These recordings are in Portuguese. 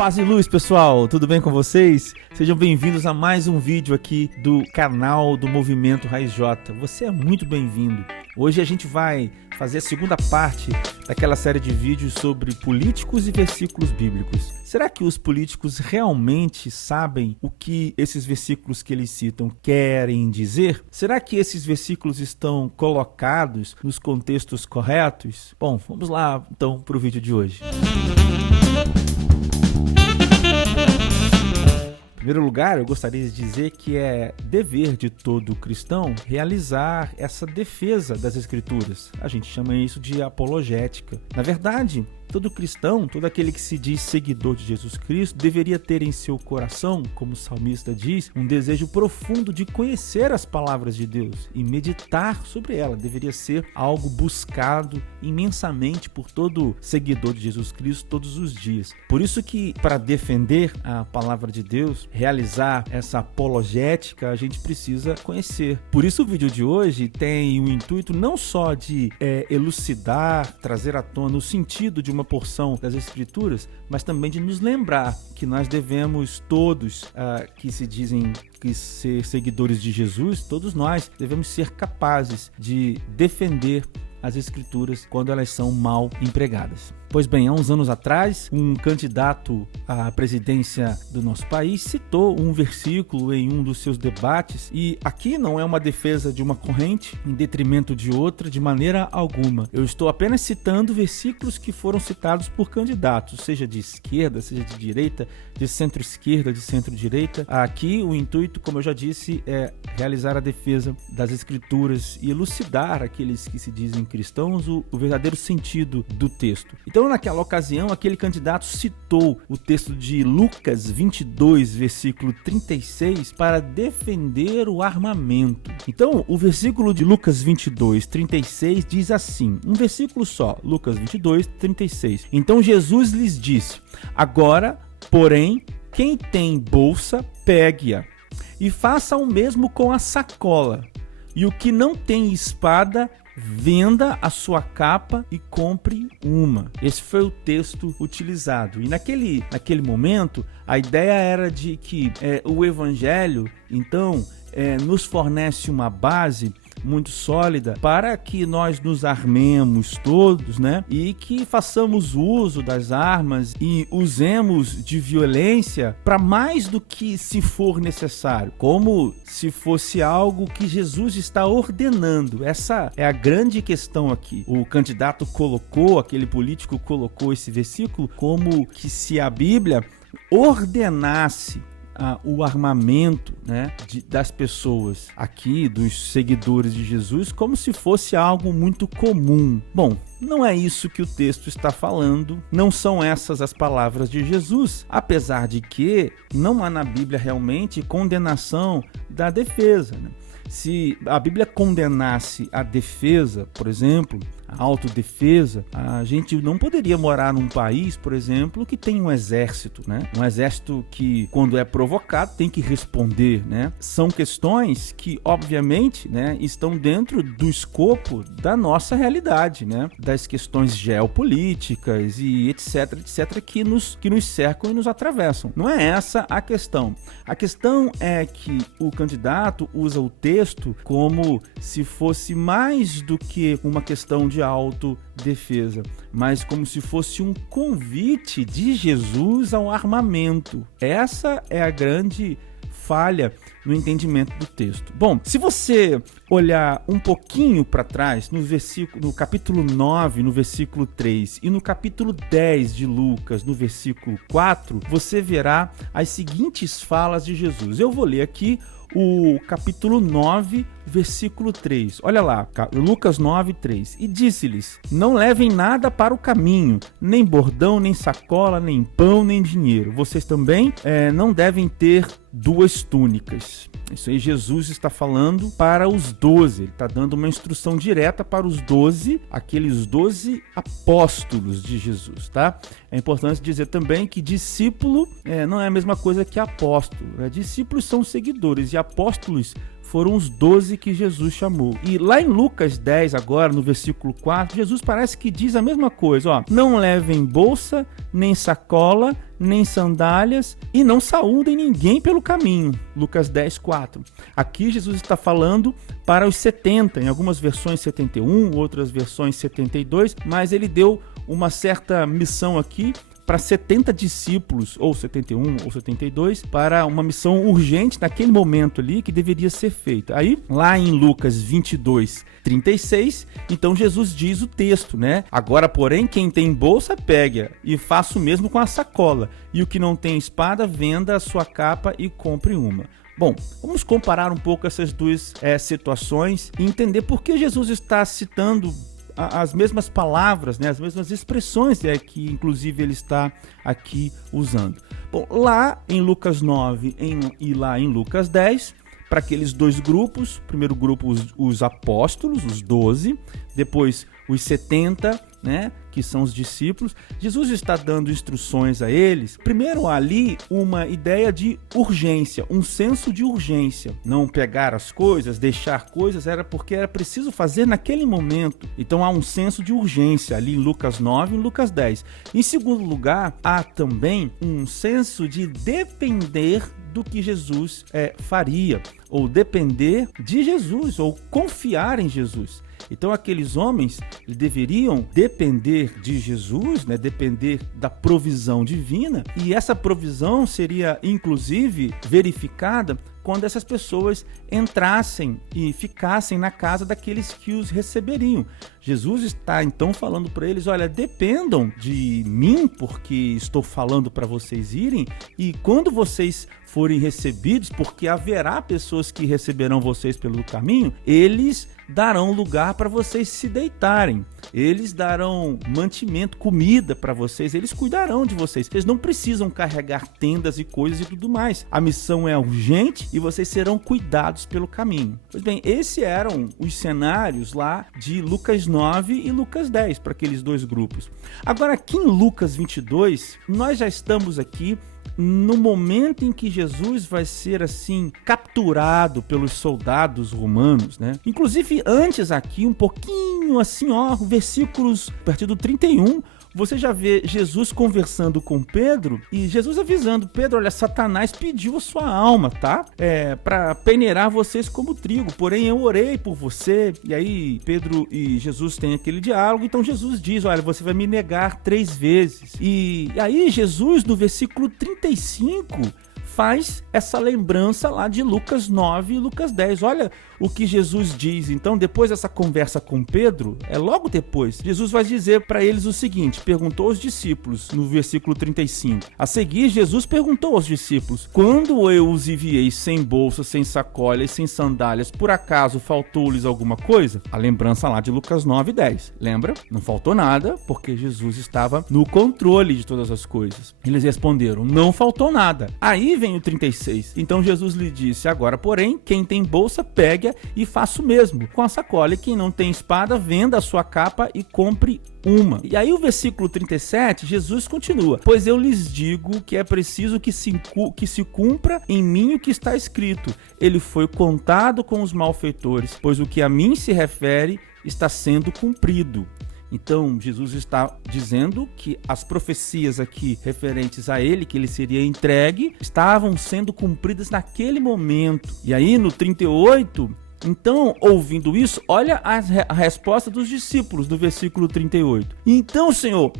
Paz e luz, pessoal, tudo bem com vocês? Sejam bem-vindos a mais um vídeo aqui do canal do Movimento Raiz J. Você é muito bem-vindo. Hoje a gente vai fazer a segunda parte daquela série de vídeos sobre políticos e versículos bíblicos. Será que os políticos realmente sabem o que esses versículos que eles citam querem dizer? Será que esses versículos estão colocados nos contextos corretos? Bom, vamos lá então para o vídeo de hoje. Em primeiro lugar, eu gostaria de dizer que é dever de todo cristão realizar essa defesa das Escrituras. A gente chama isso de apologética. Na verdade, todo cristão, todo aquele que se diz seguidor de Jesus Cristo, deveria ter em seu coração, como o salmista diz, um desejo profundo de conhecer as palavras de Deus e meditar sobre ela. Deveria ser algo buscado imensamente por todo seguidor de Jesus Cristo todos os dias. Por isso que, para defender a palavra de Deus, realizar essa apologética, a gente precisa conhecer. Por isso o vídeo de hoje tem o intuito não só de elucidar, trazer à tona o sentido de uma porção das Escrituras, mas também de nos lembrar que nós devemos todos que se dizem que ser seguidores de Jesus, todos nós devemos ser capazes de defender as Escrituras quando elas são mal empregadas. Pois bem, há uns anos atrás, um candidato à presidência do nosso país citou um versículo em um dos seus debates, e aqui não é uma defesa de uma corrente em detrimento de outra, de maneira alguma. Eu estou apenas citando versículos que foram citados por candidatos, seja de esquerda, seja de direita, de centro-esquerda, de centro-direita. Aqui o intuito, como eu já disse, é realizar a defesa das Escrituras e elucidar aqueles que se dizem cristãos o verdadeiro sentido do texto. Então, naquela ocasião, aquele candidato citou o texto de Lucas 22, versículo 36, para defender o armamento. Então, o versículo de Lucas 22, 36 diz assim, um versículo só, Lucas 22, 36. Então, Jesus lhes disse, agora, porém, quem tem bolsa, pegue-a, e faça o mesmo com a sacola, e o que não tem espada, venda a sua capa e compre uma. Esse foi o texto utilizado. E naquele momento, a ideia era de que o Evangelho, então, nos fornece uma base muito sólida para que nós nos armemos todos, né? E que façamos uso das armas e usemos de violência para mais do que se for necessário, como se fosse algo que Jesus está ordenando. Essa é a grande questão aqui. O candidato aquele político colocou esse versículo como que se a Bíblia ordenasse o armamento, né, das pessoas aqui, dos seguidores de Jesus, como se fosse algo muito comum. Bom, não é isso que o texto está falando, não são essas as palavras de Jesus, apesar de que não há na Bíblia realmente condenação da defesa, né? Se a Bíblia condenasse a defesa, por exemplo, a autodefesa, a gente não poderia morar num país, por exemplo, que tem um exército, né? Um exército que, quando é provocado, tem que responder, né? São questões que, obviamente, né, estão dentro do escopo da nossa realidade, né? Das questões geopolíticas e etc, que nos cercam e nos atravessam. Não é essa a questão. A questão é que o candidato usa o texto como se fosse mais do que uma questão de autodefesa, mas como se fosse um convite de Jesus ao armamento. Essa é a grande falha no entendimento do texto. Bom, se você olhar um pouquinho para trás, no capítulo 9, no versículo 3, e no capítulo 10 de Lucas, no versículo 4, você verá as seguintes falas de Jesus. Eu vou ler aqui o capítulo 9, versículo 3. Olha lá, Lucas 9, 3. E disse-lhes, não levem nada para o caminho, nem bordão, nem sacola, nem pão, nem dinheiro. Vocês também não devem ter 2 túnicas. Isso aí Jesus está falando para os 12. Ele está dando uma instrução direta para os 12, aqueles 12 apóstolos de Jesus, tá? É importante dizer também que discípulo não é a mesma coisa que apóstolo, né? Discípulos são seguidores e apóstolos foram os 12 que Jesus chamou. E lá em Lucas 10, agora no versículo 4, Jesus parece que diz a mesma coisa, ó: não levem bolsa, nem sacola, nem sandálias, e não saúdem ninguém pelo caminho. Lucas 10, 4. Aqui Jesus está falando para os 70, em algumas versões 71, outras versões 72, mas ele deu uma certa missão aqui para 70 discípulos, ou 71, ou 72, para uma missão urgente naquele momento ali que deveria ser feita. Aí, lá em Lucas 22, 36, então Jesus diz o texto, né? Agora, porém, quem tem bolsa, pega, e faça o mesmo com a sacola. E o que não tem espada, venda a sua capa e compre uma. Bom, vamos comparar um pouco essas duas situações e entender por que Jesus está citando as mesmas palavras, né, as mesmas expressões que inclusive ele está aqui usando. Bom, lá em Lucas 9 e lá em Lucas 10, para aqueles dois grupos, primeiro grupo os apóstolos, os 12, depois os 70, né, que são os discípulos, Jesus está dando instruções a eles. Primeiro, ali, uma ideia de urgência, um senso de urgência. Não pegar as coisas, deixar coisas, era porque era preciso fazer naquele momento. Então, há um senso de urgência ali em Lucas 9 e em Lucas 10. Em segundo lugar, há também um senso de depender do que Jesus faria, ou depender de Jesus, ou confiar em Jesus. Então aqueles homens deveriam depender de Jesus, né? Depender da provisão divina, e essa provisão seria inclusive verificada quando essas pessoas entrassem e ficassem na casa daqueles que os receberiam. Jesus está então falando para eles: olha, dependam de mim, porque estou falando para vocês irem, e quando vocês forem recebidos, porque haverá pessoas que receberão vocês pelo caminho, eles darão lugar para vocês se deitarem, eles darão mantimento, comida para vocês, eles cuidarão de vocês. Vocês não precisam carregar tendas e coisas e tudo mais. A missão é urgente e vocês serão cuidados pelo caminho. Pois bem, esses eram os cenários lá de Lucas 9 e Lucas 10 para aqueles dois grupos. Agora, aqui em Lucas 22, nós já estamos aqui no momento em que Jesus vai ser assim capturado pelos soldados romanos, né? Inclusive antes aqui, um pouquinho assim, ó, versículos a partir do 31, você já vê Jesus conversando com Pedro e Jesus avisando: Pedro, olha, Satanás pediu a sua alma, tá? Para peneirar vocês como trigo, porém eu orei por você. E aí Pedro e Jesus têm aquele diálogo, então Jesus diz: olha, você vai me negar 3 vezes. E aí Jesus, no versículo 35, faz essa lembrança lá de Lucas 9 e Lucas 10. Olha o que Jesus diz. Então, depois dessa conversa com Pedro, logo depois, Jesus vai dizer para eles o seguinte: perguntou aos discípulos, no versículo 35. A seguir, Jesus perguntou aos discípulos: quando eu os enviei sem bolsa, sem sacola e sem sandálias, por acaso faltou-lhes alguma coisa? A lembrança lá de Lucas 9 e 10. Lembra? Não faltou nada, porque Jesus estava no controle de todas as coisas. Eles responderam: não faltou nada. Aí vem o 36. Então Jesus lhe disse: agora, porém, quem tem bolsa, pegue e faça o mesmo com a sacola, e quem não tem espada, venda a sua capa e compre uma. E aí o versículo 37, Jesus continua: pois eu lhes digo que é preciso que se cumpra em mim o que está escrito: ele foi contado com os malfeitores, pois o que a mim se refere está sendo cumprido. Então, Jesus está dizendo que as profecias aqui referentes a ele, que ele seria entregue, estavam sendo cumpridas naquele momento. E aí, no 38, então, ouvindo isso, olha a resposta dos discípulos do versículo 38. Então, Senhor,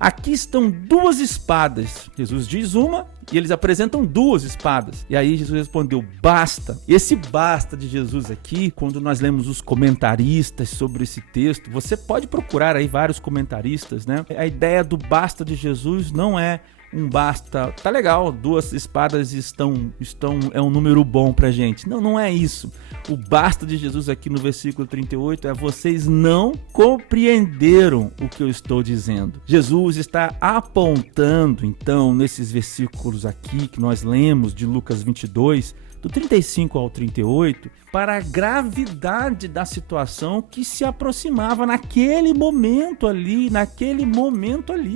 aqui estão 2 espadas. Jesus diz uma e eles apresentam 2 espadas. E aí Jesus respondeu: basta. Esse basta de Jesus aqui, quando nós lemos os comentaristas sobre esse texto, você pode procurar aí vários comentaristas, né? A ideia do basta de Jesus não é um basta, tá legal, 2 espadas é um número bom pra gente. Não é isso. O basta de Jesus aqui no versículo 38 é: vocês não compreenderam o que eu estou dizendo. Jesus está apontando, então, nesses versículos aqui que nós lemos de Lucas 22, do 35 ao 38, para a gravidade da situação que se aproximava naquele momento ali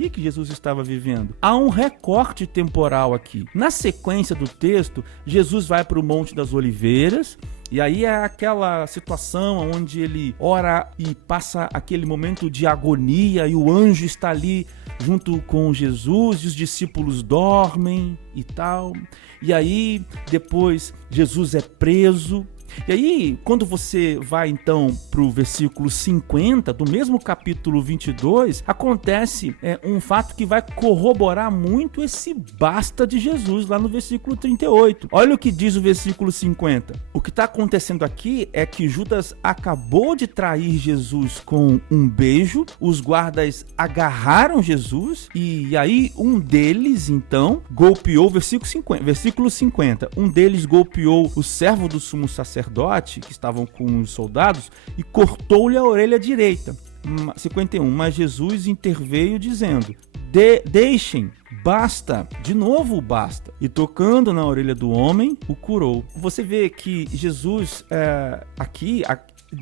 que Jesus estava vivendo. Há um recorte temporal aqui. Na sequência do texto, Jesus vai para o Monte das Oliveiras, e aí é aquela situação onde ele ora e passa aquele momento de agonia e o anjo está ali junto com Jesus e os discípulos dormem e tal. E aí depois Jesus é preso. E aí, quando você vai então para o versículo 50 do mesmo capítulo 22, acontece um fato que vai corroborar muito esse basta de Jesus lá no versículo 38. Olha o que diz o versículo 50. O que está acontecendo aqui é que Judas acabou de trair Jesus com um beijo, os guardas agarraram Jesus e aí um deles então golpeou, versículo 50, um deles golpeou o servo do sumo sacerdote que estavam com os soldados e cortou-lhe a orelha direita. 51. Mas Jesus interveio dizendo: deixem, basta. De novo basta. E tocando na orelha do homem, o curou. Você vê que Jesus aqui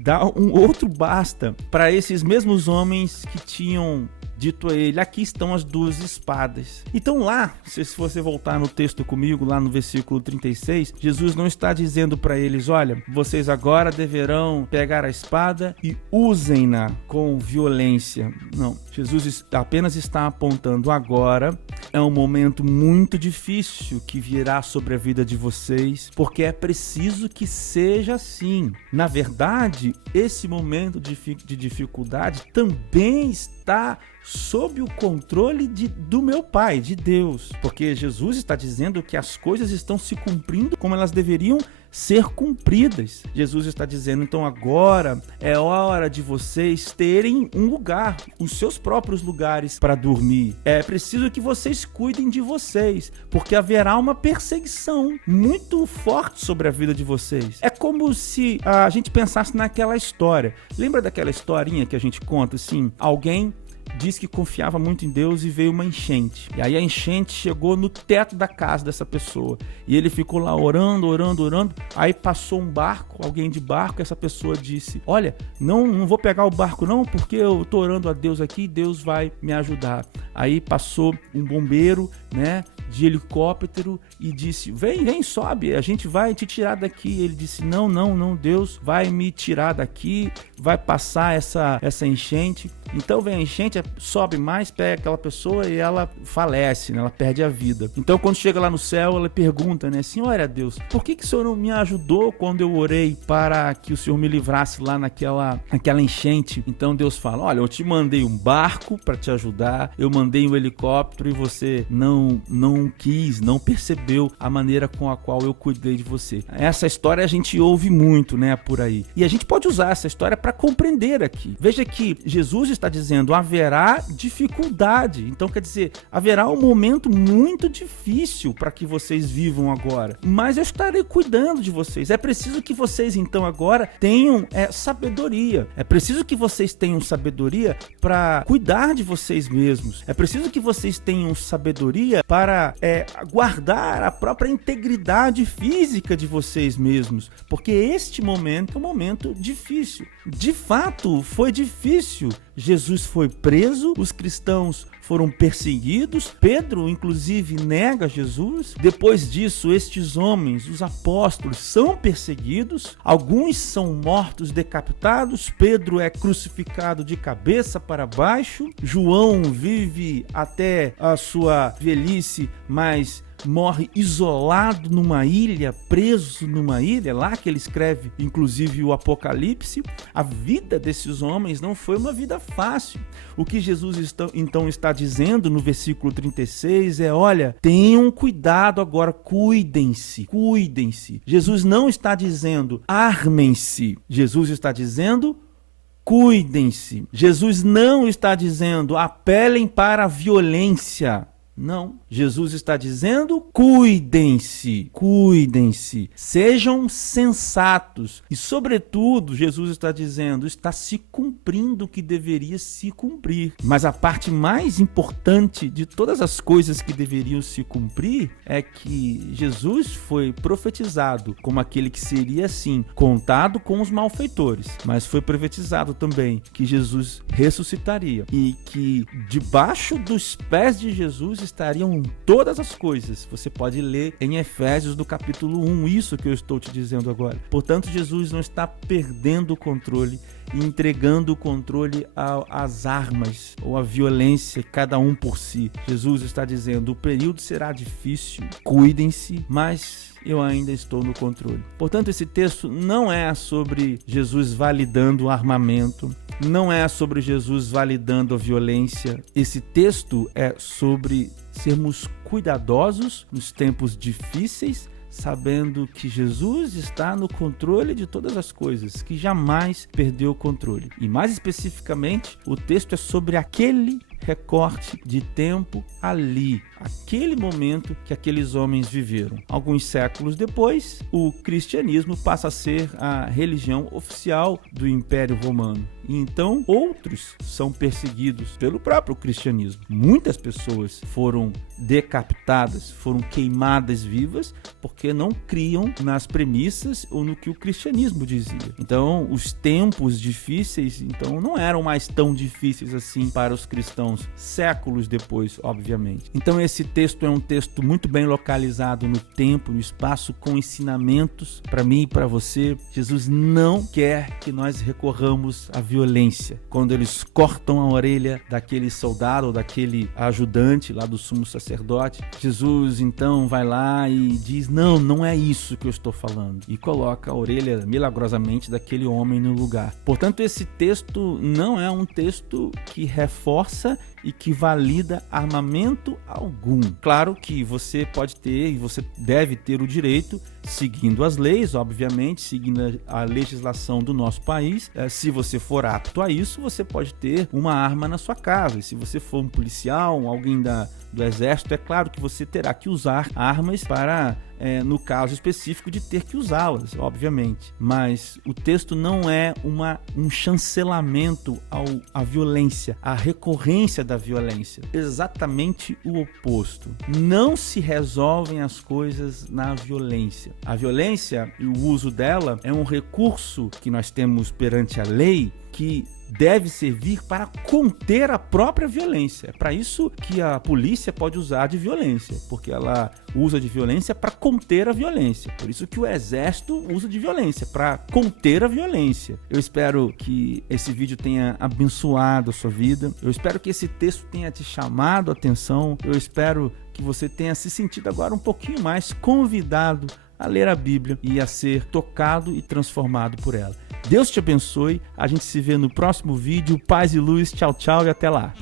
dá um outro basta para esses mesmos homens que tinham dito a ele: aqui estão as duas espadas. Então lá, se você voltar no texto comigo, lá no versículo 36, Jesus não está dizendo para eles: olha, vocês agora deverão pegar a espada e usem-na com violência. Não, Jesus apenas está apontando: agora é um momento muito difícil que virá sobre a vida de vocês, porque é preciso que seja assim. Na verdade, esse momento de dificuldade também está sob o controle do meu Pai, de Deus, porque Jesus está dizendo que as coisas estão se cumprindo como elas deveriam ser cumpridas. Jesus está dizendo: então agora é hora de vocês terem um lugar, os seus próprios lugares para dormir. É preciso que vocês cuidem de vocês, porque haverá uma perseguição muito forte sobre a vida de vocês. É como se a gente pensasse naquela história. Lembra daquela historinha que a gente conta assim? Alguém diz que confiava muito em Deus e veio uma enchente. E aí a enchente chegou no teto da casa dessa pessoa. E ele ficou lá orando. Aí passou um barco, alguém de barco, e essa pessoa disse: olha, não vou pegar o barco não, porque eu tô orando a Deus aqui e Deus vai me ajudar. Aí passou um bombeiro, de helicóptero e disse: vem, sobe, a gente vai te tirar daqui. Ele disse: não, Deus vai me tirar daqui, vai passar essa enchente. Então vem a enchente, sobe mais, pega aquela pessoa e ela falece, ela perde a vida. Então quando chega lá no céu, ela pergunta, assim: olha Deus, por que o Senhor não me ajudou quando eu orei para que o Senhor me livrasse lá naquela enchente? Então Deus fala: olha, eu te mandei um barco para te ajudar, eu mandei um helicóptero e você não quis, não percebeu a maneira com a qual eu cuidei de você. Essa história a gente ouve muito, por aí. E a gente pode usar essa história para compreender aqui. Veja que Jesus está dizendo: haverá dificuldade. Então quer dizer, haverá um momento muito difícil para que vocês vivam agora. Mas eu estarei cuidando de vocês. É preciso que vocês então agora tenham sabedoria. É preciso que vocês tenham sabedoria para cuidar de vocês mesmos. É preciso que vocês tenham sabedoria para guardar a própria integridade física de vocês mesmos, porque este momento é um momento difícil. De fato, foi difícil. Jesus foi preso, os cristãos foram perseguidos, Pedro inclusive nega Jesus. Depois disso, estes homens, os apóstolos, são perseguidos, alguns são mortos, decapitados, Pedro é crucificado de cabeça para baixo, João vive até a sua velhice, mas morre isolado numa ilha, preso numa ilha, lá que ele escreve inclusive o Apocalipse. A vida desses homens não foi uma vida fácil. O que Jesus então está dizendo no versículo 36 é: olha, tenham cuidado agora, cuidem-se. Jesus não está dizendo armem-se, Jesus está dizendo cuidem-se. Jesus não está dizendo apelem para a violência. Não. Jesus está dizendo: cuidem-se, cuidem-se, sejam sensatos. E, sobretudo, Jesus está dizendo, está se cumprindo o que deveria se cumprir. Mas a parte mais importante de todas as coisas que deveriam se cumprir é que Jesus foi profetizado como aquele que seria, assim, contado com os malfeitores. Mas foi profetizado também que Jesus ressuscitaria e que debaixo dos pés de Jesus estariam todas as coisas. Você pode ler em Efésios do capítulo 1, isso que eu estou te dizendo agora. Portanto, Jesus não está perdendo o controle e entregando o controle às armas ou à violência, cada um por si. Jesus está dizendo: o período será difícil, cuidem-se, mas eu ainda estou no controle. Portanto, esse texto não é sobre Jesus validando o armamento, não é sobre Jesus validando a violência. Esse texto é sobre sermos cuidadosos nos tempos difíceis, sabendo que Jesus está no controle de todas as coisas, que jamais perdeu o controle. E mais especificamente, o texto é sobre aquele recorte de tempo ali, aquele momento que aqueles homens viveram. Alguns séculos depois, o cristianismo passa a ser a religião oficial do Império Romano. E então, outros são perseguidos pelo próprio cristianismo. Muitas pessoas foram decapitadas, foram queimadas vivas, porque não criam nas premissas ou no que o cristianismo dizia. Então, os tempos difíceis, então, não eram mais tão difíceis assim para os cristãos, séculos depois, obviamente. Então, esse texto é um texto muito bem localizado no tempo, no espaço, com ensinamentos para mim e para você. Jesus não quer que nós recorramos à violência. Quando eles cortam a orelha daquele soldado ou daquele ajudante lá do sumo sacerdote, Jesus então vai lá e diz: não, não é isso que eu estou falando, e coloca a orelha milagrosamente daquele homem no lugar. Portanto, esse texto não é um texto que reforça e que valida armamento algum. Claro que você pode ter e você deve ter o direito, seguindo as leis, obviamente, seguindo a legislação do nosso país. Se você for apto a isso, você pode ter uma arma na sua casa. E se você for um policial, alguém do exército, é claro que você terá que usar armas para, no caso específico, de ter que usá-las, obviamente. Mas o texto não é um chancelamento à violência, à recorrência da violência. Exatamente o oposto. Não se resolvem as coisas na violência. A violência e o uso dela é um recurso que nós temos perante a lei que deve servir para conter a própria violência. É para isso que a polícia pode usar de violência, porque ela usa de violência para conter a violência. Por isso que o exército usa de violência, para conter a violência. Eu espero que esse vídeo tenha abençoado a sua vida. Eu espero que esse texto tenha te chamado a atenção. Eu espero que você tenha se sentido agora um pouquinho mais convidado a ler a Bíblia e a ser tocado e transformado por ela. Deus te abençoe. A gente se vê no próximo vídeo. Paz e luz. Tchau, tchau e até lá.